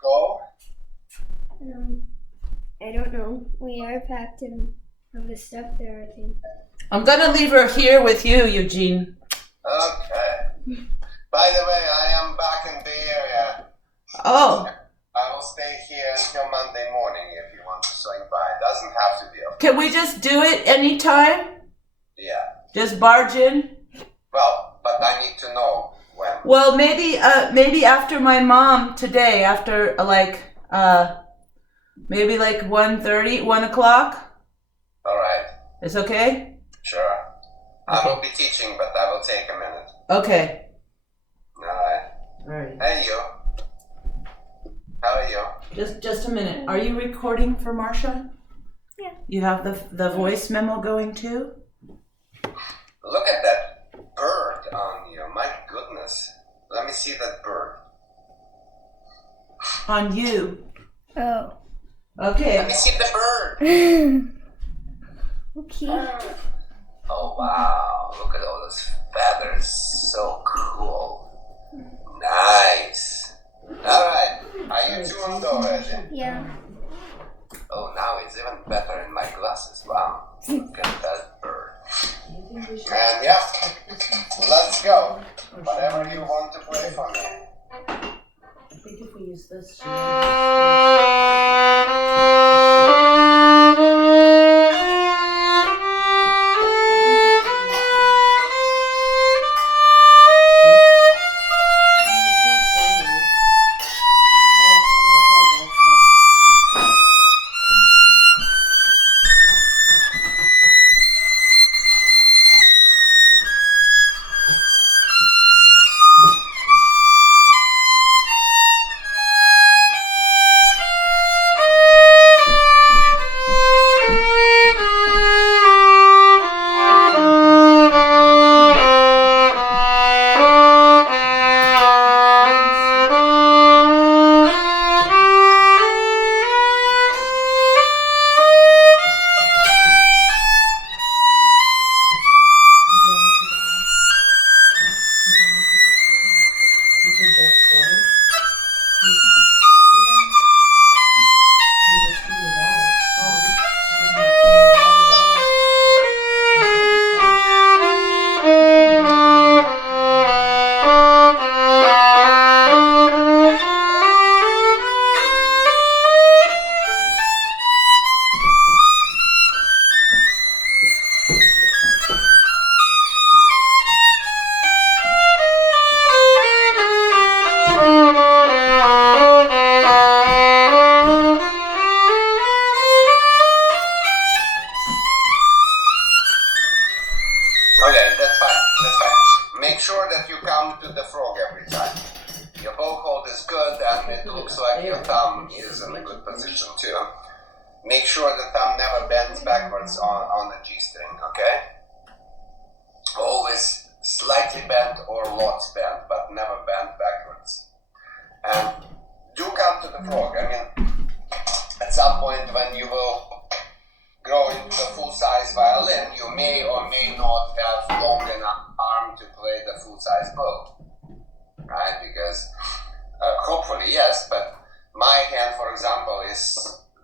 go? I don't know. We are packed and have the stuff there, I think. I'm gonna leave her here with you, Eugene. Okay. By the way, I am back in the area. Oh. I will stay here until Monday morning if you want to swing by. It doesn't have to be. Can we just do it anytime? Yeah. Just barge in? Well, but I need to know when. Well, maybe after my mom today, after maybe like 1:30, 1 o'clock. All right. It's okay? Sure. I Okay. will be teaching, but I will take a minute. Okay. All Alright. Hey, you. How are you? Just a minute. Are you recording for Marcia? Yeah. You have the voice memo going too? Look at that bird on you. My goodness. Let me see that bird. On you. Oh. Okay. Let me see the bird. Okay. Oh, wow. Look at all those feathers. So cool. Nice. All right. Are you tuned already? Yeah. Oh, now it's even better in my glasses. Wow. Look at that bird. And yeah, let's go. Whatever you want to play for me. I think if we use this. Okay, that's fine. That's fine. Make sure that you come to the frog every time. Your bow hold is good and it looks like your thumb is in a good position too. Make sure the thumb never bends backwards on the G string, okay? Always slightly bent or lots bent, but never bent backwards. And do come to the frog. I mean, at some point when you will grow into a full-size violin, you may or may not have long enough arm to play the full-size bow, right? Because hopefully yes, but my hand, for example, is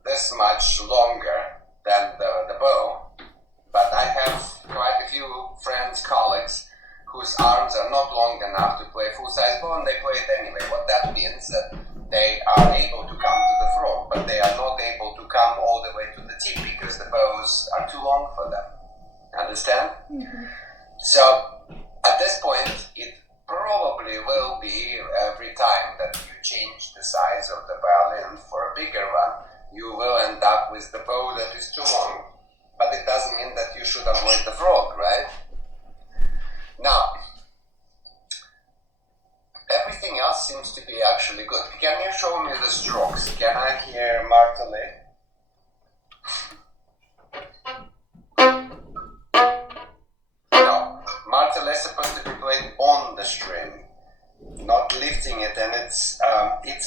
this much longer than the bow, but I have quite a few friends, colleagues, whose arms are not long enough to play full-size bow, and they play it anyway. What that means that they are able to come to the frog, but they are not able to come all the way to the tip because the bows are too long for them. Understand? Mm-hmm. So at this point, it probably will be every time that you change the size of the violin for a bigger one, you will end up with the bow that is too long. But it doesn't mean that you should avoid the frog, right? Now, everything else seems to be actually good. Can you show me the strokes? Can I hear Martellet? No, Martellet is supposed to be played on the string, not lifting it, and it's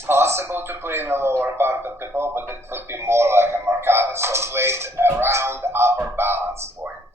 possible to play in the lower part of the bow, but it would be more like a marcato, so played around upper balance point.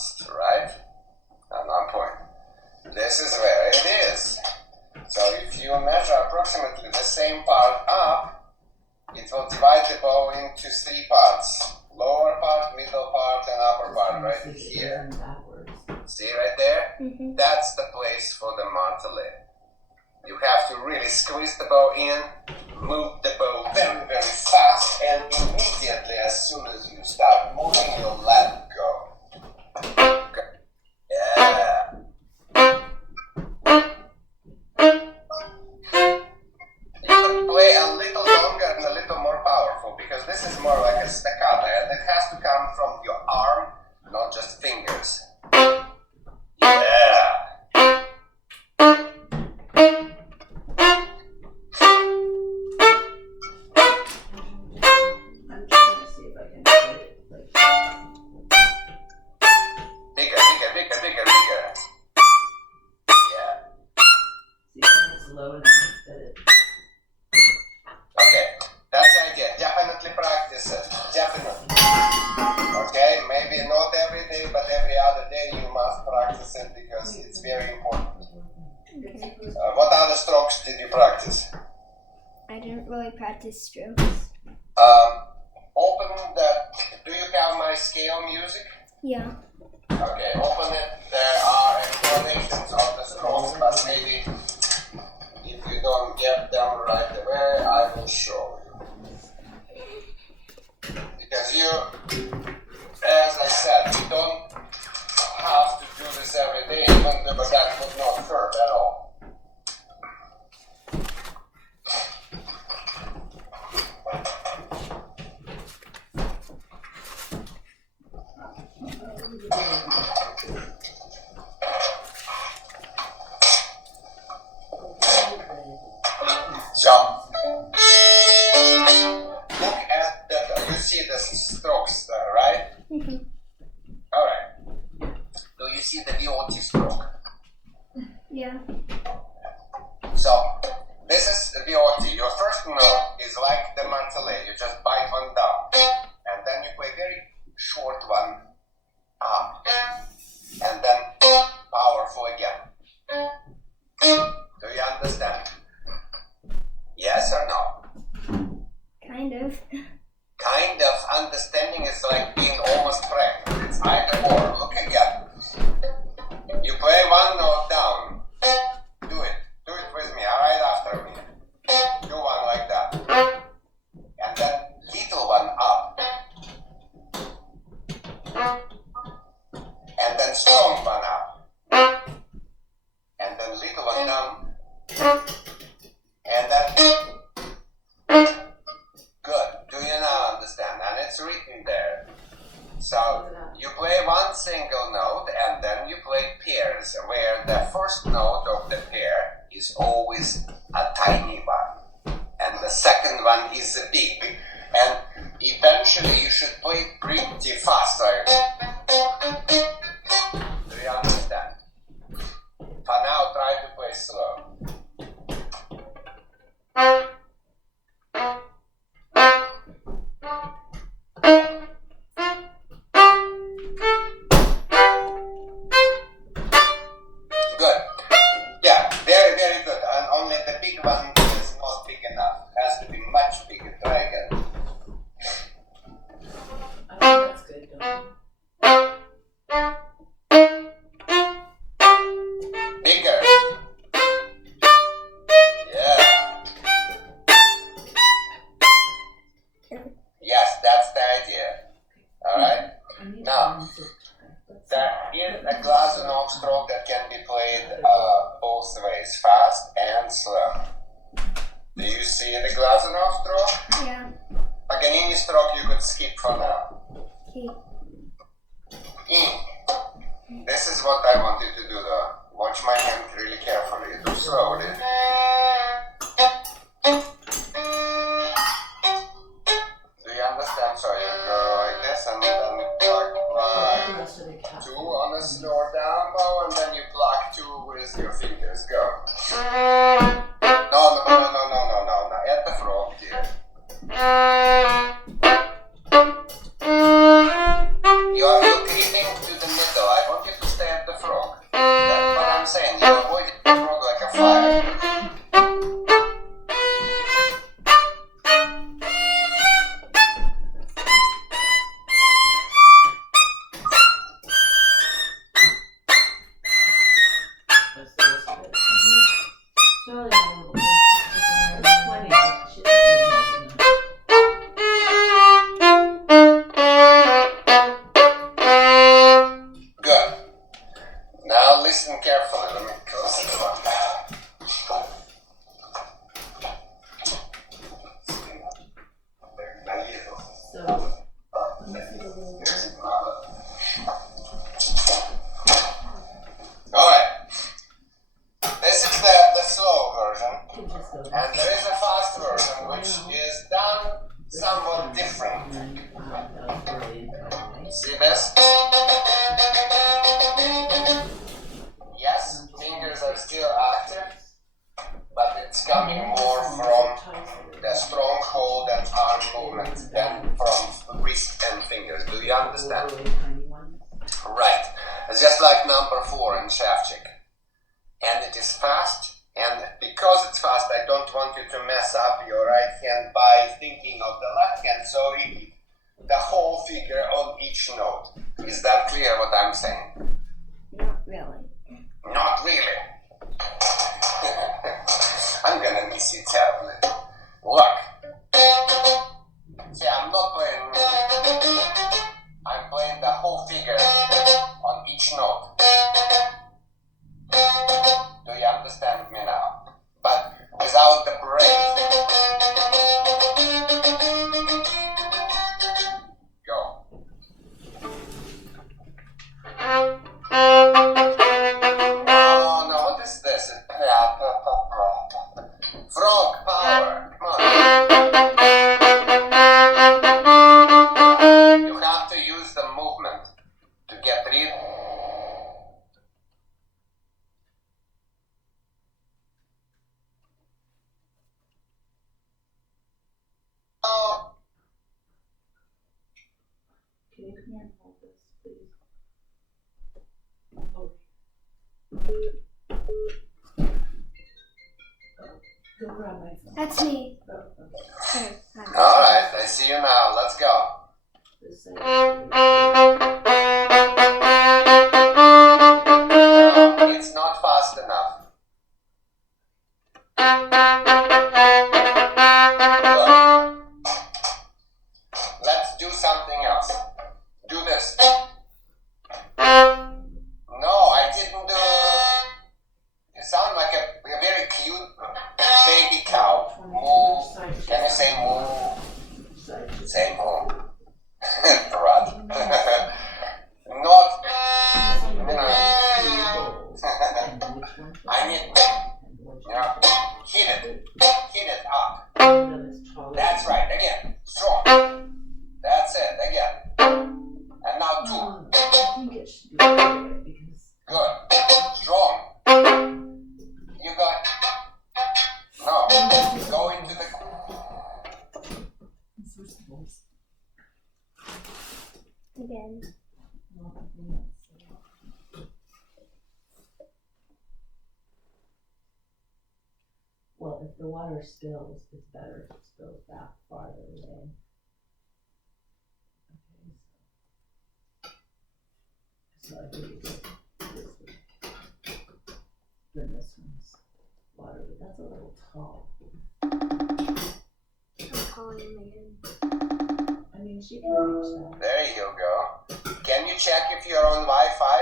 bounced, right? At one point. This is where it is. So if you measure approximately the same part up, it will divide the bow into 3 parts. Lower part, middle part, and upper part, right here. See right there? Mm-hmm. That's the place for the martelet. You have to really squeeze the bow in, move the bow very, very fast, and immediately, as soon as you start moving, you'll let go. Okay. Yeah. You could play a little longer and a little more powerful because this is more like a staccato and it has to come from your arm, not just fingers. Yeah. I'm trying to see if I can play it like Bigger. Yeah. see when it's low enough that it. Okay, that's the idea. Definitely practice it. Definitely. Okay, maybe not every day, but every other day you must practice it because it's very important. Okay. What other strokes did you practice? I didn't really practice strokes. Open the. Do you have my scale music? Yeah. Okay, open it. There are explanations of the strokes, but maybe if you don't get them right away, I will show you. Because you, as I said, you don't have to do this every day, even though that would not hurt at all. So, look at the, you see the strokes there, right? Mm-hmm. Alright. Do you see the VOT stroke? Yeah. So, this is the VOT. Your first note is like the martelet. You just bite one down. And then you play very short one up. And then powerful again. Do you understand? Yes or no? Kind of. Kind of understanding is like being almost pregnant. It's either or. Look again. You play one note down. Do it. Do it with me. Right after me. Do one like that. And then little one up. And then strong one up. And then little one down. And then good. Do you now understand? And it's written there. So you play one single note and then you play pairs where the first note of the pair is always a tiny one and the second one is a big. And eventually you should play pretty fast. Do you understand? For now, try to play slow. Good. Yeah, very, very good. And only the big one is not big enough. It has to be much bigger. Try again. I think that's good. Bigger. Yeah. Yes, that's the idea. Alright? Now, there is a Glazunov stroke that can be played both ways, fast and slow. Do you see the Glazunov stroke? Yeah. Paganini stroke you could skip for now. Okay. This is what I want you to do though. Watch my hand really carefully. Do slowly. Do you understand? So you go like this and then pluck two on a slower down bow and then you pluck two with your fingers. Go. No. At the front here. You're creeping to the middle. listen carefully. Let me close the door. So, let me see the little Alright. This is the slow version. And there is a fast version which is done somewhat different. See this? Yes, fingers are still active, but it's coming more from the strong hold and arm movements than from wrist and fingers. Do you understand? Right. It's just like number 4 in Sevchik. And it is fast, and because it's fast, I don't want you to mess up your right hand by thinking of the left hand, so repeat the whole figure on each note. Is that clear what I'm saying? Not really. Not really. I'm gonna miss you terribly. Look. See, I'm not playing. I'm playing the whole figure on each note. Do you understand me now? But without the break. Go. Oh no, what is this? Frog power. Come on. You have to use the movement to get rid. Oh. Can you come here and hold this, please? Go grab my phone. That's me. Okay. Alright, I see you now. Let's go. This side. No, it's not fast enough. Look. Let's do something else. Do this. No, I didn't do. You sound like a very cute baby cow. Moo. Can you say moo? Say moo. Rod. Not. I need. Hit it. Hit it up. That's right. Again. Strong. That's it. Again. And now 2. I think it should be better because Good. Strong. You got. No. Go into the. Again. Well, if the water spills, it's better if it spills back farther away. Okay, so I think it's this way. Then this one's water, but that's a little tall. I'm calling man. I mean, she can reach that. There you go. Can you check if you're on Wi-Fi?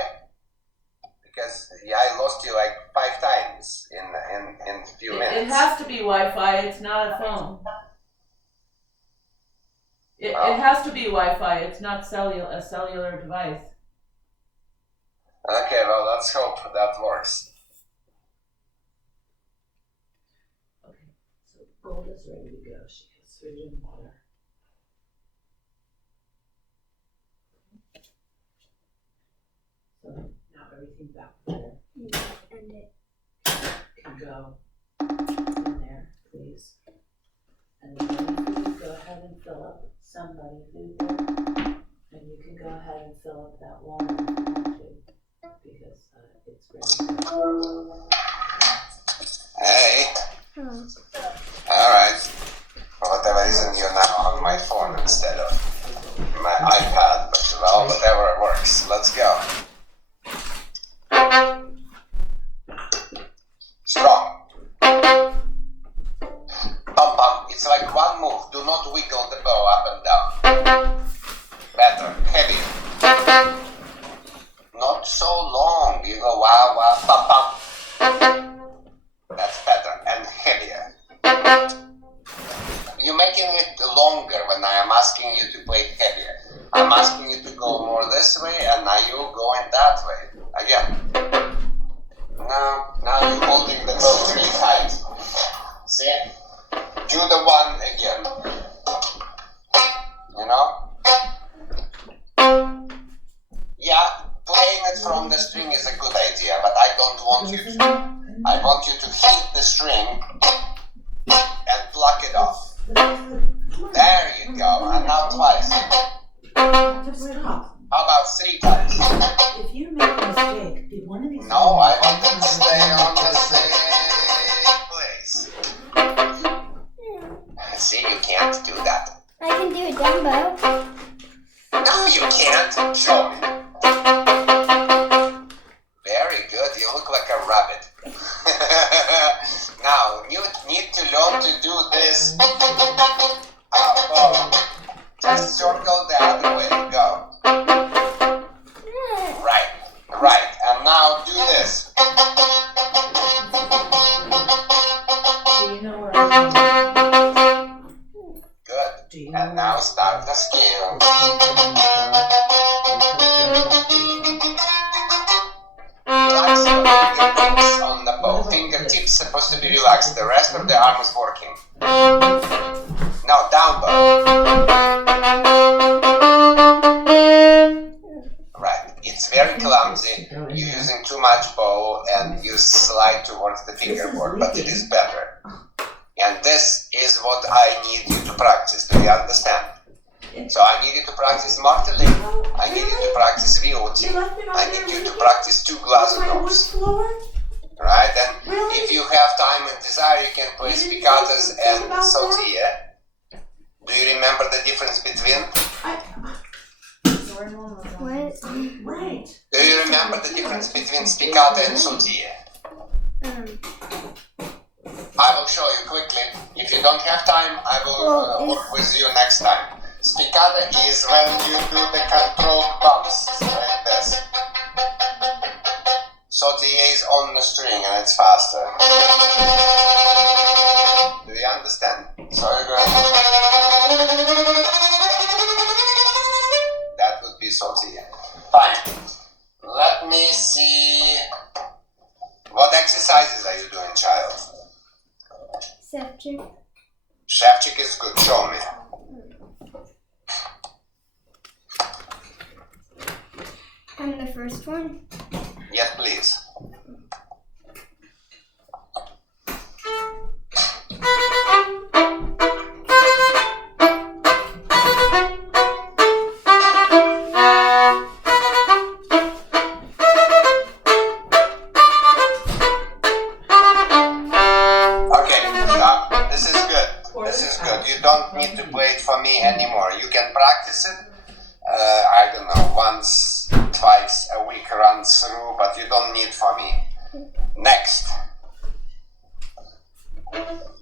Because I lost you like 5 times in a few minutes. It has to be Wi-Fi. It's not a phone. It has to be Wi-Fi. It's not a cellular device. Okay, well, let's hope that works. Okay, so gold is ready to go. She can switch in water. So now everything back there End it. can go in there, please. And when you go ahead and fill up somebody food there, and you can go ahead and fill up that water if you want to, because it's ready to go. Hey. Oh. Alright. For whatever reason, you're now on my phone instead of my iPad. But, well, whatever works. Let's go. Strong. Pum pum. It's like one move. Do not wiggle the bow up and down. Better. Heavy. Not so long. You go wah wah pam pam. That's better and heavier. You're making it longer when I am asking you to play heavier. I'm asking you to go more this way, and now you're going that way. Again. Now you're holding the bow really tight. See? Do the one again. You know? Yeah, playing it from the string is a good idea, but I don't want you to. I want you to hit the string and pluck it off. There you go, and now twice. Stop. How about 3 times? If you make a mistake, did one of these... No, I want it to stay on the same place. See, you can't do that. I can do a dumbo. No, you can't. Show me. Very good. You look like a rabbit. Now, you need to learn to do this. Just circle the other way. Go. Right. And now do this. Do you know where I'm Good. And now start the scale. Relax your fingertips on the bow. Fingertips supposed to be relaxed. The rest of the arm is working. Now down bow. Right. It's very clumsy. You're using too much bow and you slide towards the fingerboard, but it is better. And this is what I need you to practice. Do you understand? So I need you to practice marteling. I need you to practice viotti. I need you to practice 2 glass notes. Right? And if you have time and desire, you can play spiccatas and sautille. Do you remember the difference between? What? Right. Do you remember the difference between spiccata and sautille? I will show you quickly. If you don't have time, I will work with you next time. Spiccata is when you do the controlled bumps like this. Sautille is on the string and it's faster. Do you understand? So you go. That would be sautille. Fine. Let me see. What exercises are you doing, child? Sevchik. Sevchik is good. Show me. I'm the first one. Yes, please. You don't need to play it for me anymore. You can practice it, I don't know, once, twice a week run through, but you don't need for me. Next. Okay.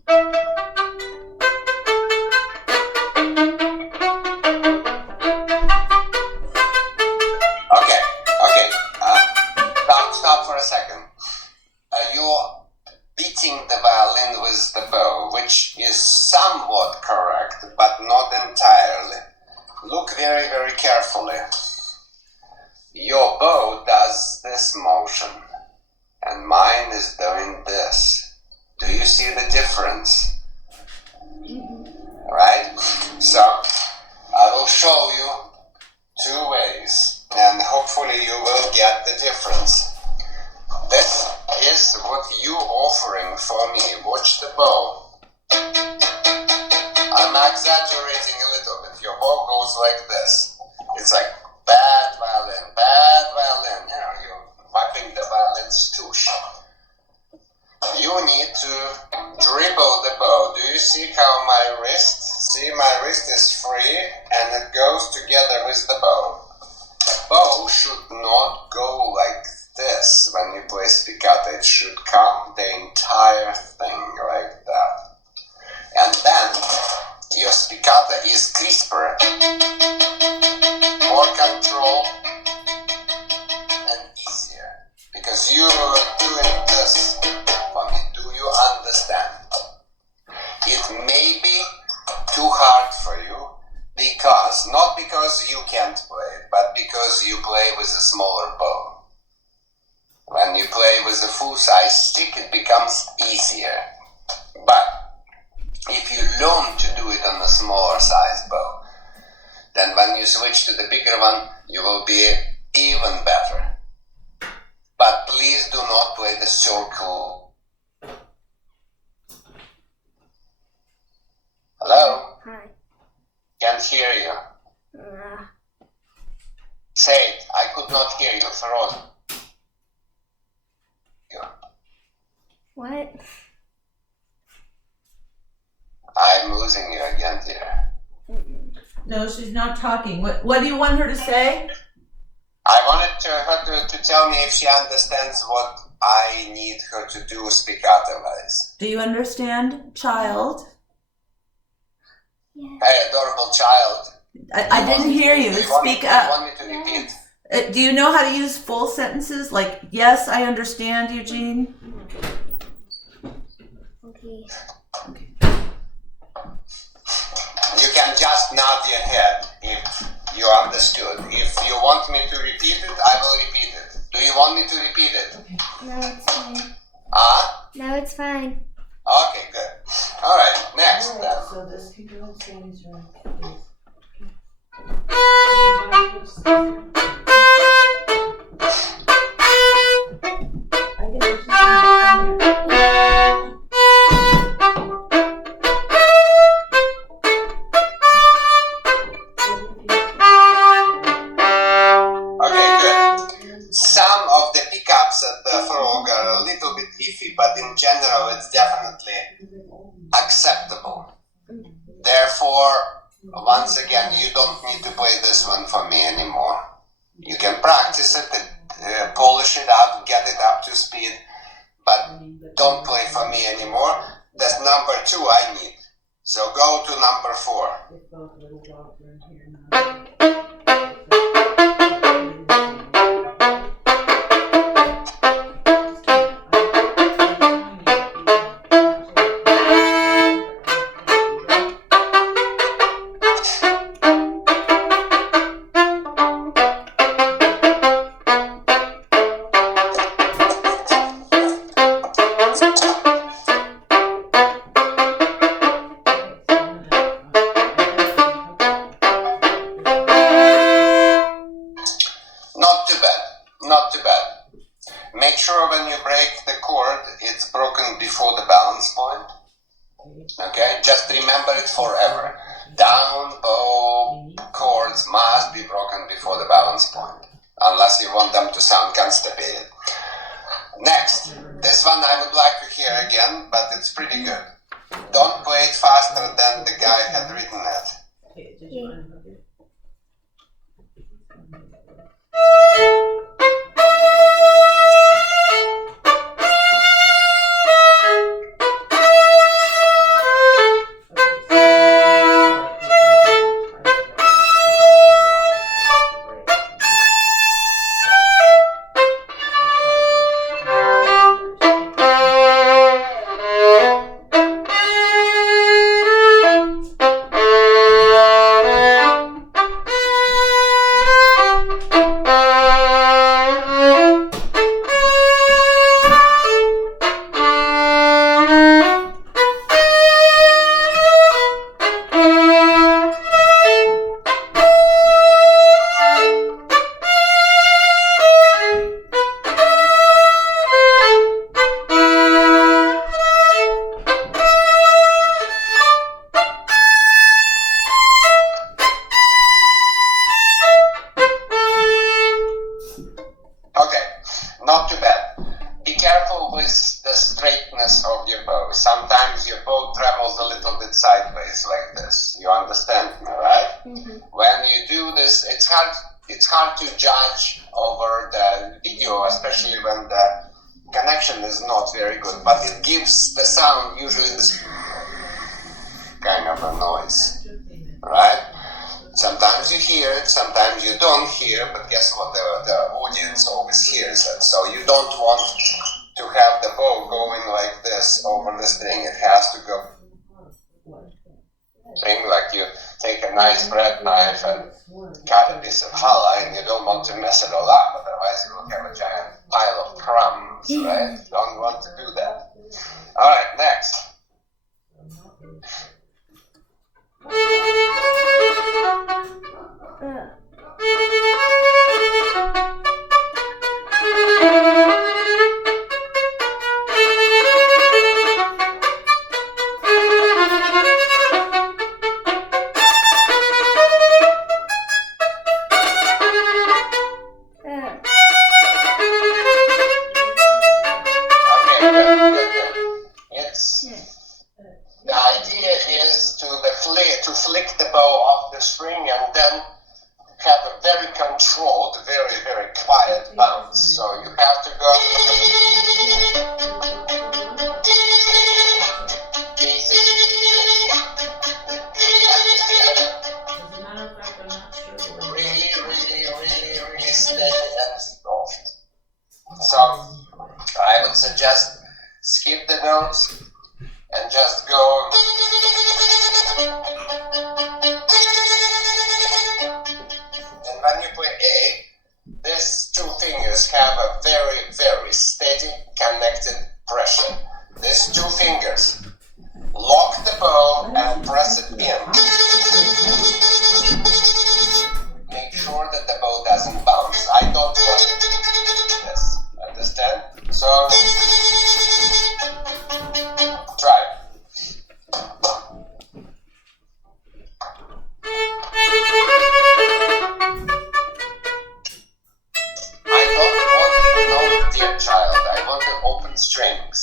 Stop for a second. You're beating the violin with the bow, which is somewhat correct, but not entirely. Look very, very carefully. Your bow does this motion, and mine is doing this. Do you see the difference? Right? So, I will show you 2 ways, and hopefully you will get the difference. This is what you offering for me. Watch the bow. I'm exaggerating a little bit. Your bow goes like this. It's like bad violin. You know, you're wiping the violin's touche. You need to dribble the bow. Do you see how my wrist? See, my wrist is free and it goes together with the bow. The bow should not go like this. When you play spiccata, it should come the entire thing like that. And then your spiccata is crisper, more controlled, and because you're doing this for me. Do you understand? It may be too hard for you because, not because you can't play, but because you play with a smaller bow. When you play with a full-size stick, it becomes easier. But if you learn to do it on a smaller size bow, then when you switch to the bigger one, you will be even better. But please do not play the circle. Hello? Hi. Can't hear you. Say it. I could not hear you. Frozen. What? I'm losing you again, dear. No, she's not talking. What do you want her to say? I wanted her to tell me if she understands what I need her to do spiccato-wise. Do you understand, child? Yeah. Hey, adorable child. I didn't hear you. Speak Do you up. want me to repeat? Do you know how to use full sentences? Like, yes, I understand, Eugene? Okay. You can just nod your head if you understood. If you want me to repeat it, I will repeat it. Do you want me to repeat it? No, it's fine. No, it's fine. Okay, good. All right, next. All right, so this can go in Sandy's room, please. Okay, good. Some of the pickups at the frog are a little bit iffy, but in general, it's definitely acceptable. Therefore, once again, you don't need to play this one for me anymore. You can practice it, polish it up, get it up to speed, but don't play for me anymore. That's number 2 I need. So go to number 4. Not too bad, not too bad. Make sure when you break the chord, it's broken before the balance point. Okay, just remember it forever. Down bow chords must be broken before the balance point, unless you want them to sound constipated. Next, this one I would like to hear again, but it's pretty good. Don't play it faster than the guy had written it. Okay, did you unhook it? Not too bad. Be careful with the straightness of your bow. Sometimes your bow travels a little bit sideways like this. You understand me, right? Mm-hmm. When you do this, it's hard to judge over the video, especially when the connection is not very good. But it gives the sound usually this kind of a noise, right? Sometimes you hear it, sometimes you don't hear, but guess what? The audience always hears it. So you don't want to have the bow going like this over the string. It has to go string like you take a nice bread knife and cut a piece of challah, and you don't want to mess it all up, otherwise you will have a giant pile of crumbs, right? Don't want to do that. All right, next. The idea is to flick the bow off the string and then have a very controlled, very, very quiet bounce. So you have to go really, really, really, really steady and soft. So I would suggest skip the notes and just go. And when you play A, these two fingers have a very, very steady connected pressure. These two fingers lock the bow and press it in. Make sure that the bow doesn't bounce. I don't want this. Understand? So try. I don't want the note, dear child. I want the open strings.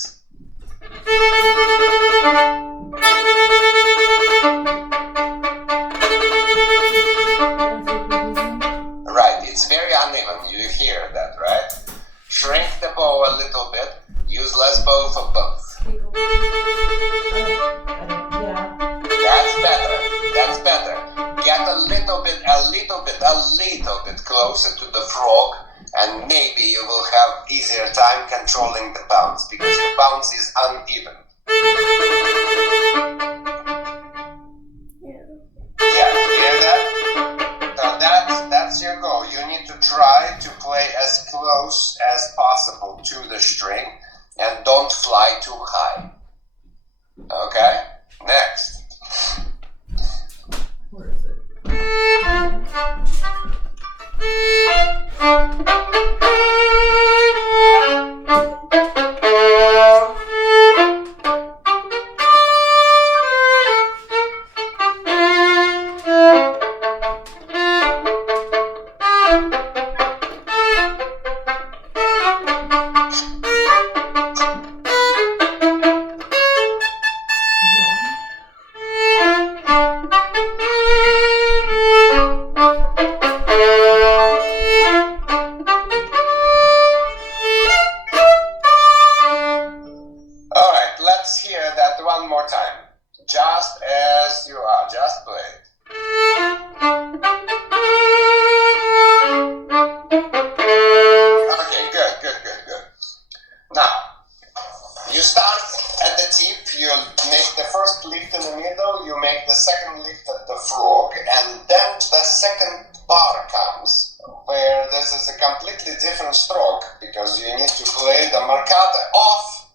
Right, it's very uneven. You hear that, right? Shrink the bow a little bit. Use less bow for both. That's better. That's better. Get a little bit closer to the frog, and maybe you will have easier time controlling the bounce because your bounce is uneven. Yeah, hear that? So that's your goal. You need to try to play as close as possible to the string and don't fly too high. Okay? Next. Where is it? One more time. Just as you are. Just play it. Okay, good. Now, you start at the tip, you make the first lift in the middle, you make the second lift at the frog, and then the second bar comes, where this is a completely different stroke, because you need to play the marcata off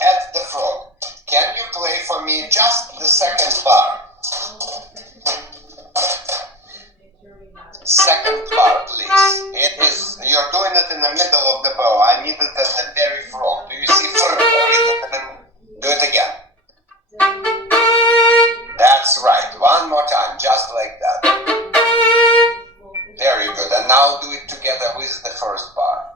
at the frog. Can you play for me just the second bar? Second bar, please. It is, you're doing it in the middle of the bow. I need it at the very frog. Do you see further? Do it again. That's right. One more time, just like that. Very good. And now do it together with the first bar.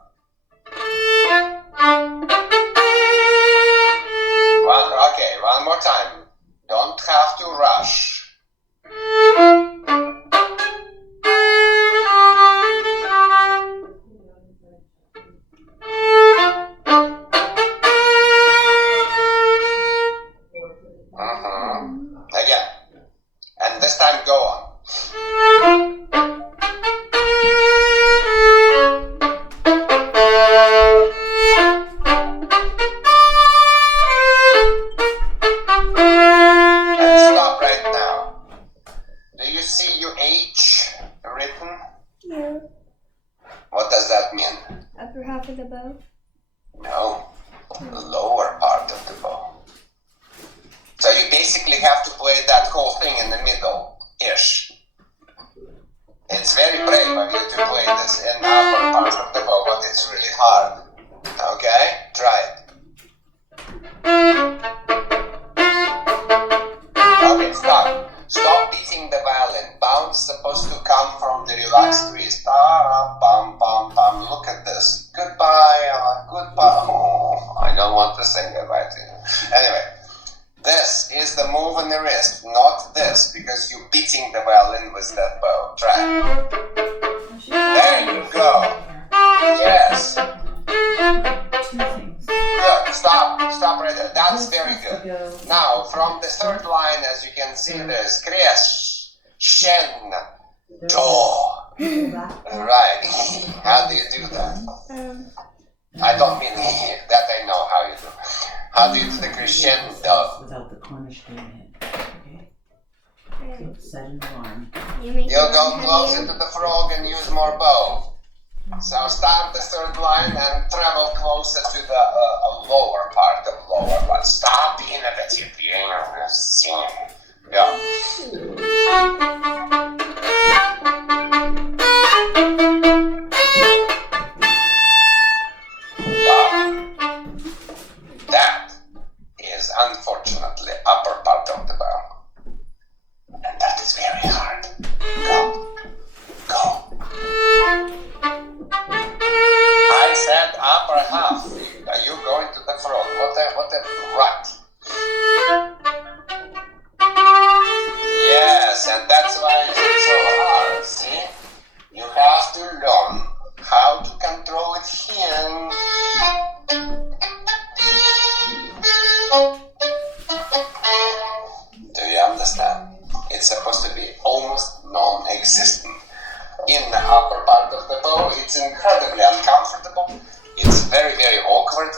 One more time. Don't have to rush. Again. And this time go on. mean? Upper half of the bow? No, the lower part of the bow. So you basically have to play that whole thing in the middle-ish. It's very brave of you to play this in the upper part of the bow, but it's really hard. Okay? Try it. Okay, stop. Stop beating the violin. Bounce supposed to come from the relaxed wrist. Pam, pam, pam. Look at this. Goodbye, Ella. Goodbye. Oh, I don't want to say goodbye to you. Anyway, this is the move on the wrist, not this, because you're beating the violin with that bow. Try it. There you go. Yes. Good. Stop. Stop right there. That's very good. Now, from the third line, as you can see, there's crescendo. Right. How do you do that? I don't mean that I know how you do. How do you do the crescendo? Without the Cornish doing it. Okay? Set an alarm. You'll go closer to the frog and use more bow. So start the third line and travel closer to the lower part of lower part. Stop being negative. Go. That is unfortunately upper part of the bow. And that is very hard. Go. Go. I said upper half. Are you going to the frog? What a rat. Yes, and that's why it's so hard, see? You have to learn how to control it here. Do you understand? It's supposed to be almost non-existent. In the upper part of the bow, it's incredibly uncomfortable. It's very, very awkward,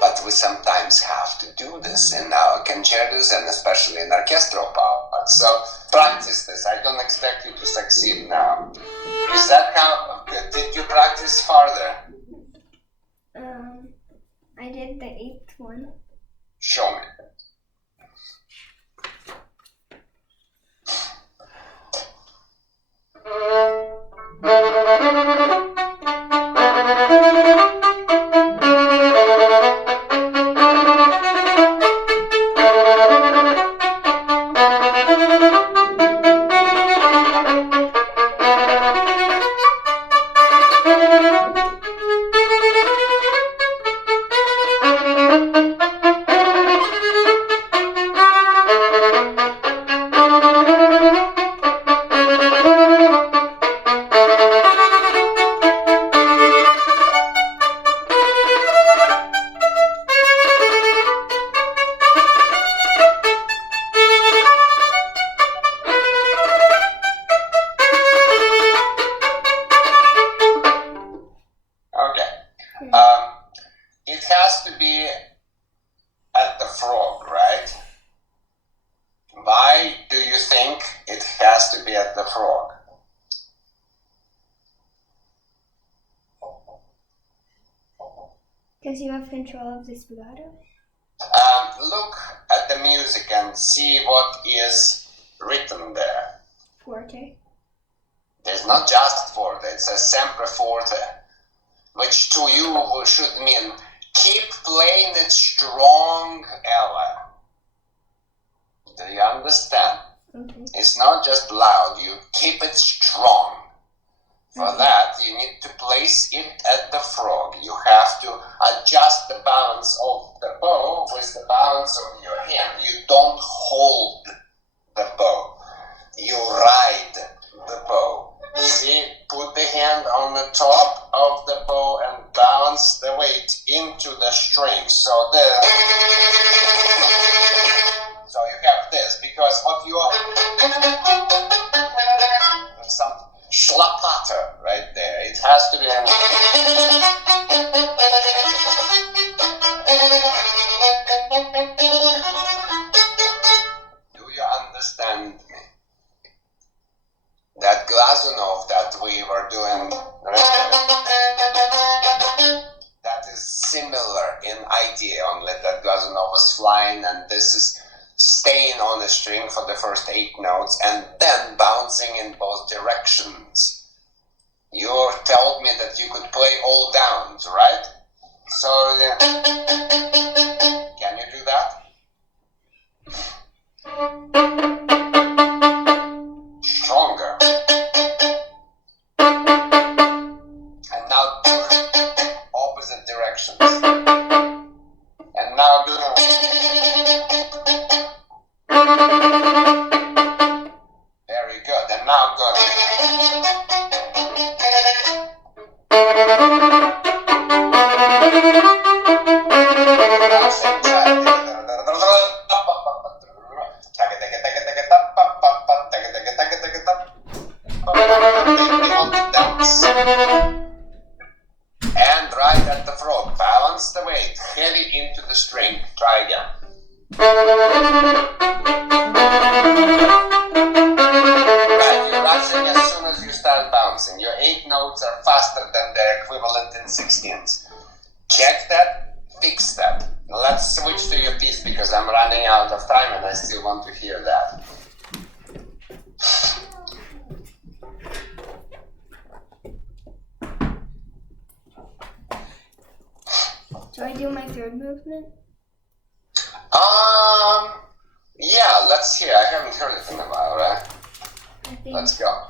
but we sometimes have to do this in our concertos and especially in orchestral parts. So practice this. I don't expect you to succeed now. Is that how? Did you practice farther? I did the 8th one. Show me. It has to be at the frog, right? Why do you think it has to be at the frog? Because you have control of the spagato? Look at the music and see what is written there. Forte. There's not just forte, it says sempre forte, which to you should mean keep playing it strong, Ella. Do you understand? Okay. It's not just loud, you keep it strong. For that, you need to place it at the frog. You have to adjust the balance of the bow with the balance of your hand. You don't hold the bow. You ride the bow. See, put the hand on the top of the bow and balance the weight into the string. So you have this, because what you are, there's some schlapater right there. It has to be Do you understand me? That Glazunov that we were doing right there. in idea only that Glazunov was flying, and this is staying on the string for the first 8 notes and then bouncing in both directions. You told me that you could play all downs, right? So, can you do that? Stronger. And now do opposite directions. And now do. Very good. And now go. And right at the throat, balance the weight, heavy into the string. Try again. Right, you're rushing as soon as you start bouncing. Your 8 notes are faster than their equivalent in 16ths. Check that, fix that. Let's switch to your piece because I'm running out of time and I still want to hear that. Shall I do my third movement? Yeah, let's hear. I haven't heard it in a while, right? I think. Let's go.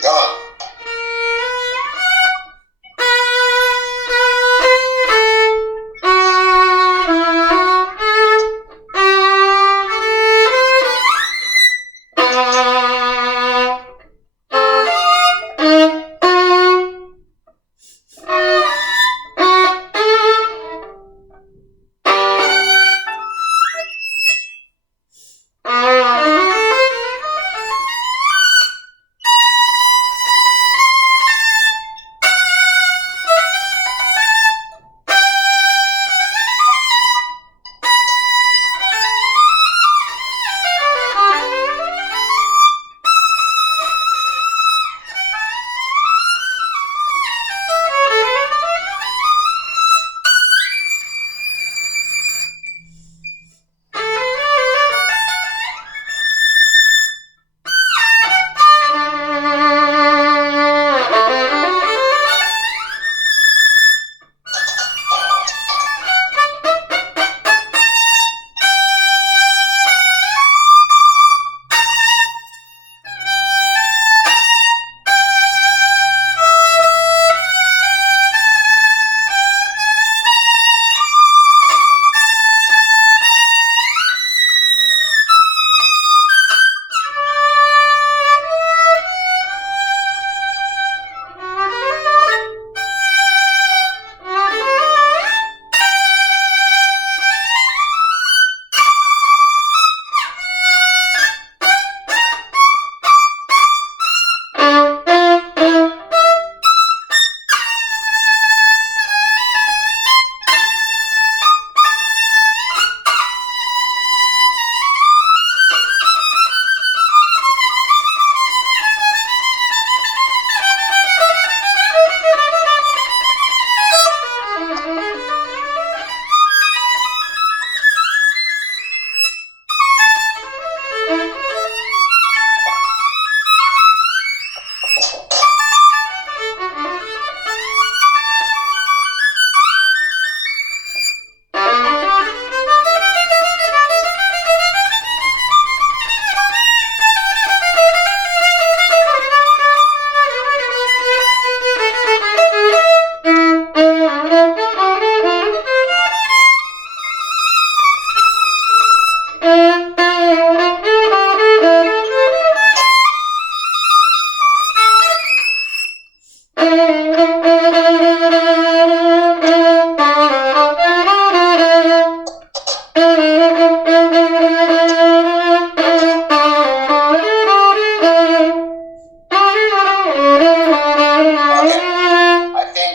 Go on.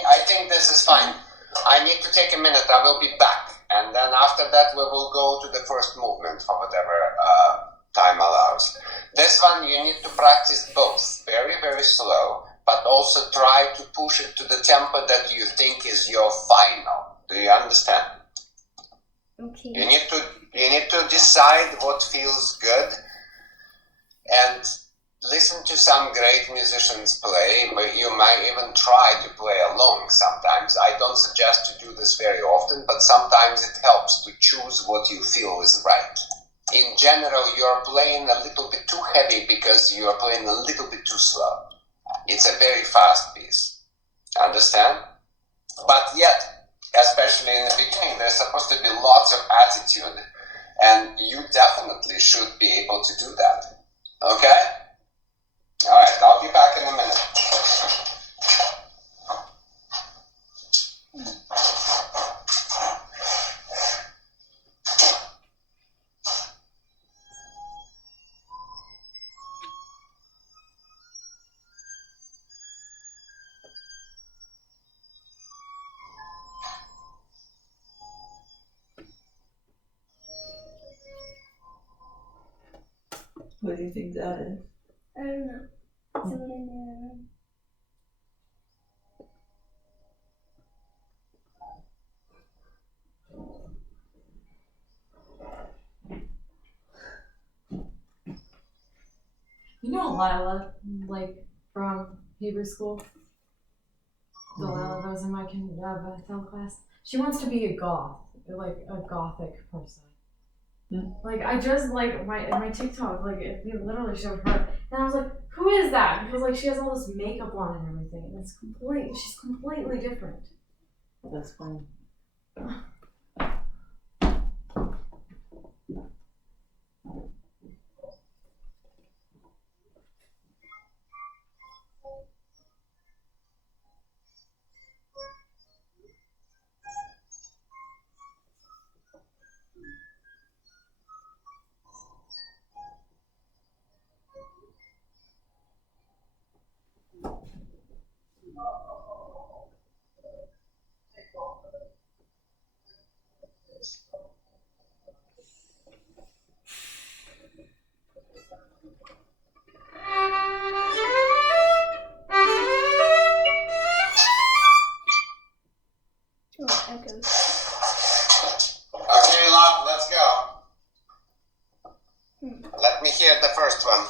I think this is fine. I need to take a minute. I will be back, and then after that we will go to the first movement for whatever time allows. This one you need to practice both very, very slow, but also try to push it to the tempo that you think is your final. Do you understand? Okay. You need to decide what feels good and listen to some great musicians play, but you might even try to play along sometimes. I don't suggest to do this very often, but sometimes it helps to choose what you feel is right. In general, you're playing a little bit too heavy because you're playing a little bit too slow. It's a very fast piece. Understand? But yet, especially in the beginning, there's supposed to be lots of attitude, and you definitely should be able to do that. Okay? All right, I'll be back in a minute. What do you think that is? I don't know. Someone in the other room. You know Lila, like from Hebrew school? The Lila that was in my Bethel class. She wants to be a goth, like a gothic person. Like I just like my TikTok, like it literally showed her, and I was like, who is that? Because like she has all this makeup on and everything, and she's completely different. That's funny. Oh, echoes. Okay, love, let's go. Let me hear the first one.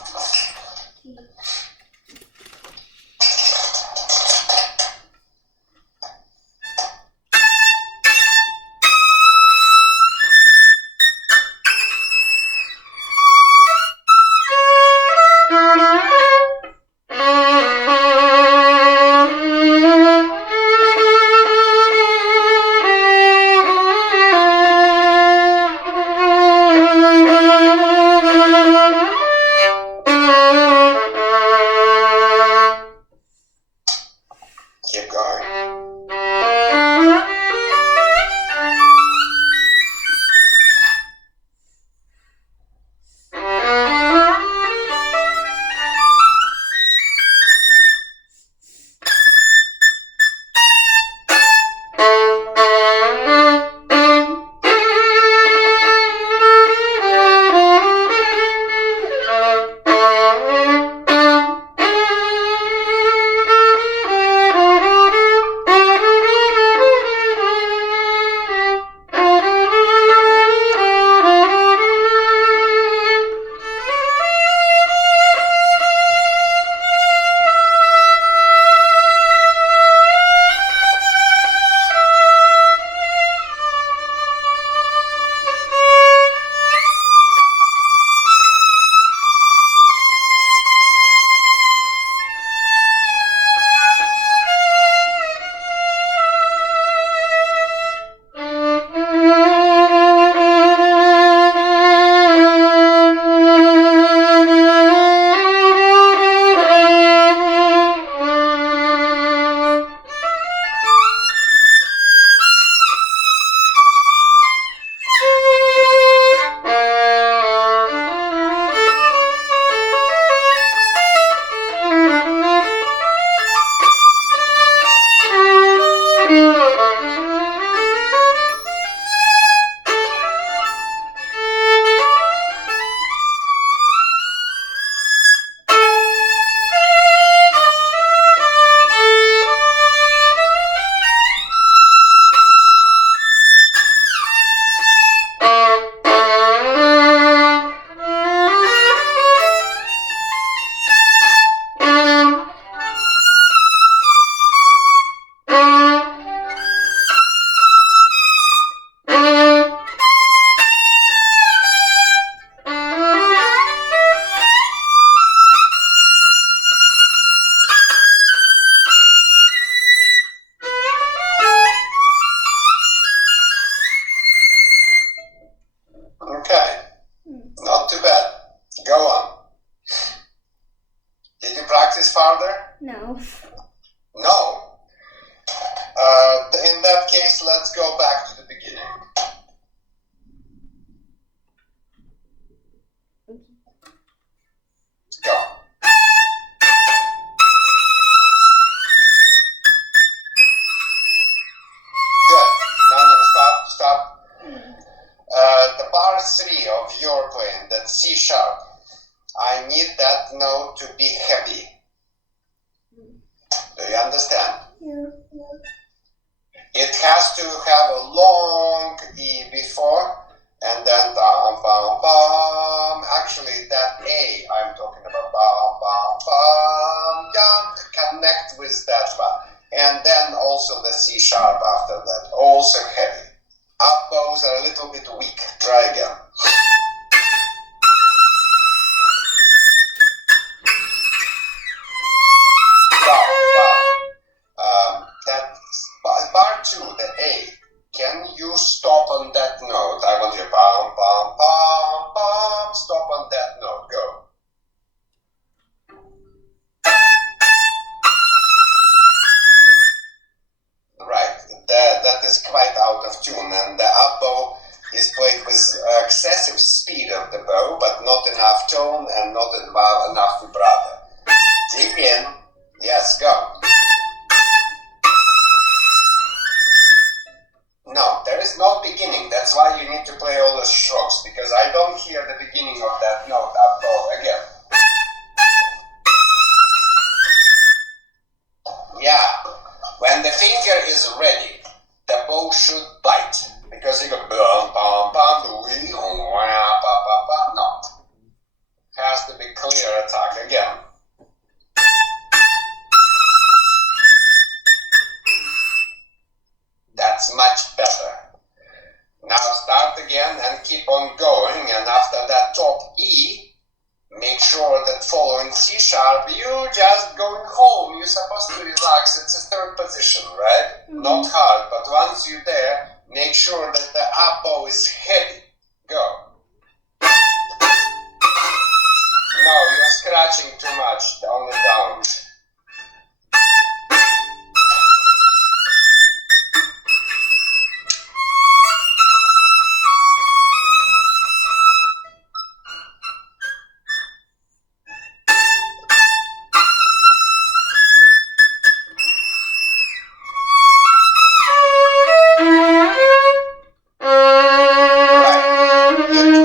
3 of your playing, that C sharp, I need that note to be heavy. Do you understand? Yeah. It has to have a long E before, and then bam, bam, bam. Actually, that A I'm talking about, bam, bam, bam, yeah, connect with that one. And then also the C sharp after that, also heavy. Up bows are a little bit weak. Try again. That bar 2, the A, can you stop on that note? I want you bam, bam, bam, bam, stop on that note, go. Right, that is quite out of tune, and the up bow is played with excessive speed of the bow, but not enough tone and not enough vibrato. Dig in, yes, go. No, there is no beginning. That's why you need to play all the strokes, because I don't hear the beginning of that note up bow again. Yeah, when the finger is ready, the bow should bite, because you go bum bum bum no. Has to be clear attack again. That's much better. Now start again and keep on going, and after that top E, make sure that following C sharp, you just going home. You're supposed to relax. It's a third position, right? Mm-hmm. Not hard, but once you're there, make sure that the up bow is heavy. Go. No, you're scratching too much on the down.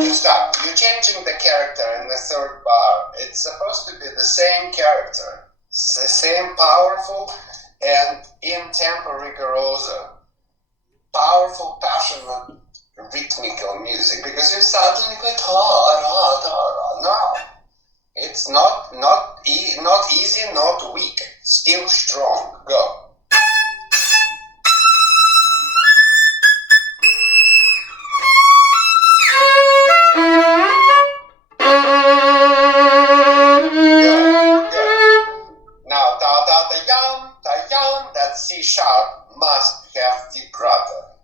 Stop. You're changing the character in the third bar. It's supposed to be the same character. It's the same powerful and in-tempo rigoroso. Powerful, passionate, rhythmical music. Because you're suddenly going hard. No. It's not easy, not weak. Still strong. Go. That C sharp must have vibrato.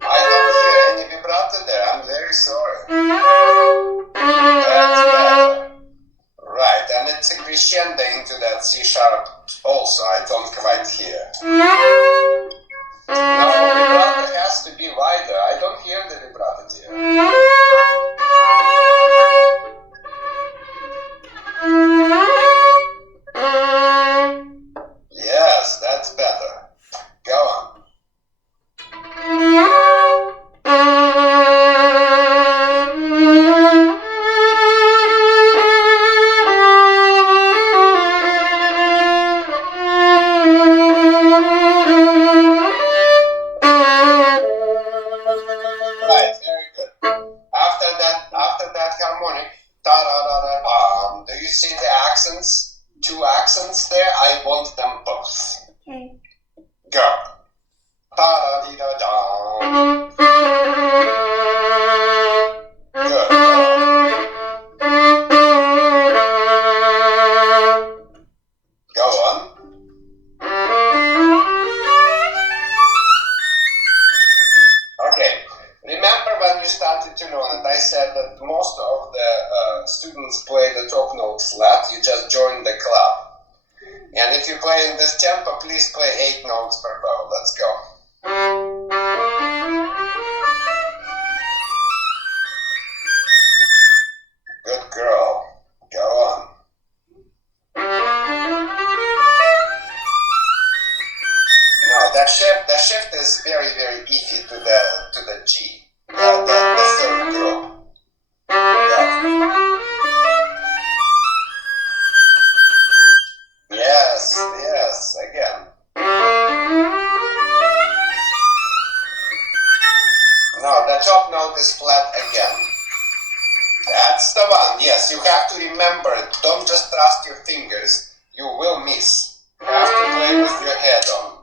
I don't hear any vibrato there. I'm very sorry. That's better. Right, and it's a crescendo into that C sharp also. I don't quite hear. No, vibrato has to be wider. I don't hear the vibrato here. Yes, that's better. Go on. Right, very good. After that harmonic, ta-da-da-da-bam. Do you see the accents? 2 accents there? I want them both. Okay. Go. Ta-da-dee-da-da. Good. Go on. Okay. Remember when you started to learn it, I said that most of the students play the top note flat. You just join the club. And if you play in this tempo, please play 8 notes per bow. Let's go. Good girl. Go on. No, the shift is very, very iffy to the No, the top note is flat again. That's the one. Yes, you have to remember it. Don't just trust your fingers. You will miss. You have to play with your head on.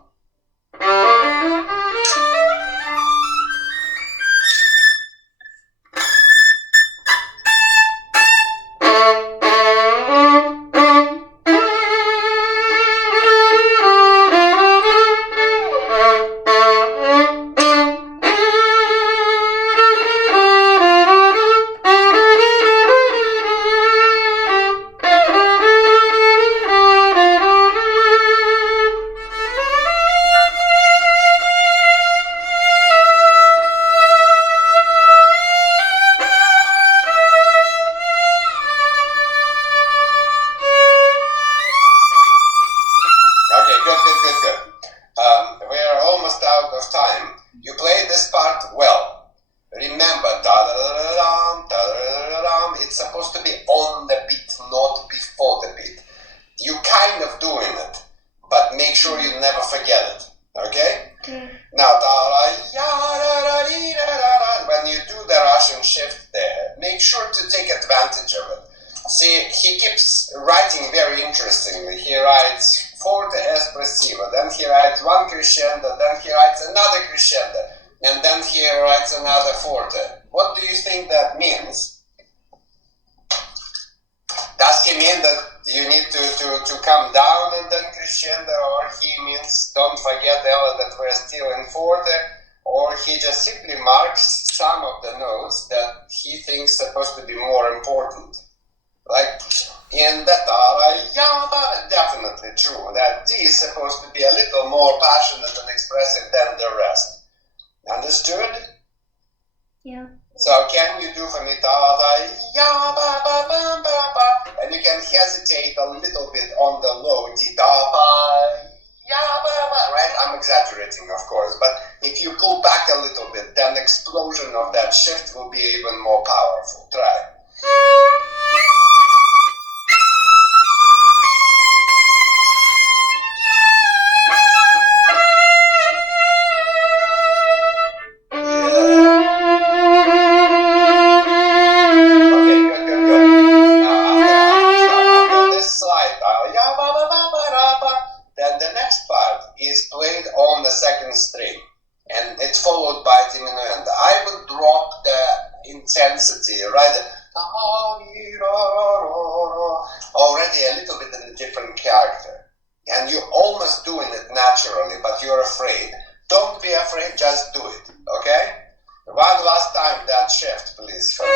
Okay, good. We are almost out of time. You played this part well. Remember, da-da-da-da-dum, da-da-da-da-dum. It's supposed to be on the beat, not before the beat. You kind of doing it, but make sure you never forget it. Okay? Now, da-da-ya-da-da-dee-da-da-da. When you do the Russian shift there, make sure to take advantage of it. See, he keeps writing very interestingly. He writes forte espressivo, then he writes one crescendo, then he writes another crescendo, and then he writes another forte. What do you think that means? Does he mean that you need to come down and then crescendo, or he means don't forget Ella that we're still in forte, or he just simply marks some of the notes that he thinks supposed to be more important? Like in the Tarayama, definitely true that D is supposed to be a little more passionate and expressive than the rest. Understood? Yeah. So can you do for me Tarayama, and you can hesitate a little bit on the low D, right? I'm exaggerating, of course, but if you pull back a little bit, then the explosion of that shift will be even more powerful. Try. Then the next part is played on the second string, and it's followed by diminuendo. I would drop the intensity, right? Already a little bit in a different character, and you're almost doing it naturally, but you're afraid. Don't be afraid, just do it, okay? One last time that shift, please, for me.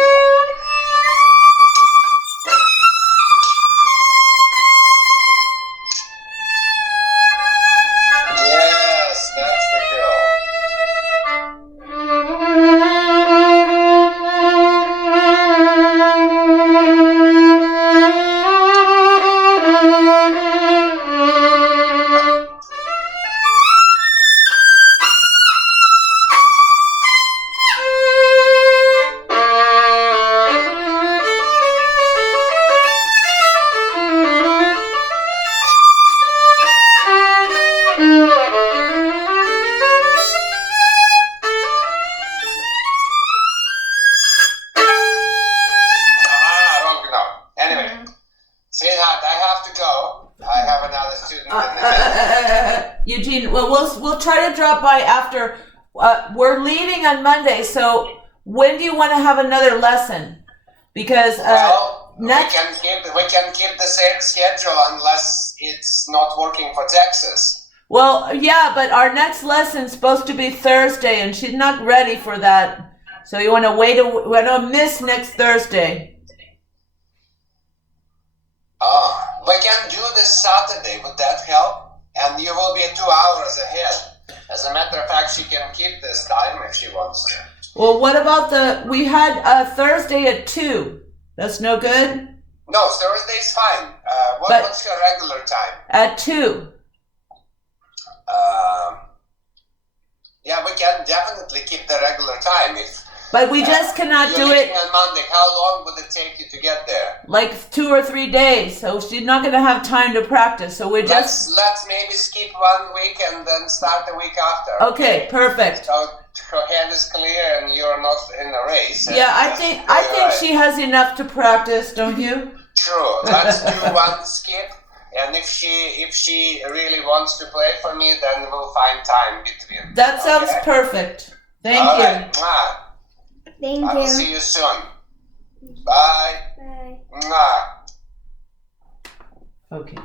Yes, that's the girl. Sweetheart, I have to go. I have another student in the Eugene, well, we'll try to drop by after. We're leaving on Monday, so when do you want to have another lesson? Because next we can keep the same schedule unless it's not working for Texas. Well, yeah, but our next lesson's supposed to be Thursday, and she's not ready for that. So you want to wait? We're gonna miss next Thursday. We can do this Saturday. Would that help? And you will be 2 hours ahead. As a matter of fact, she can keep this time if she wants to. Well, what about we had Thursday at 2. That's no good? No, Thursday's fine. What's your regular time? At 2. Yeah, we can definitely keep the regular time. But we just cannot You're do leaving it on Monday. How long would it take you to get there? like 2 or 3 days. So she's not going to have time to practice. So we're just... Let's maybe skip 1 week and then start the week after. Okay, perfect. So her head is clear and you're not in a race. Yeah, I think she has enough to practice, don't you? True. Let's do 1 skip, and if she really wants to play for me, then we'll find time between. That sounds perfect. Thank All you. right. Mwah. Thank I will you. see you soon. Bye. Bye. Mwah. Okay.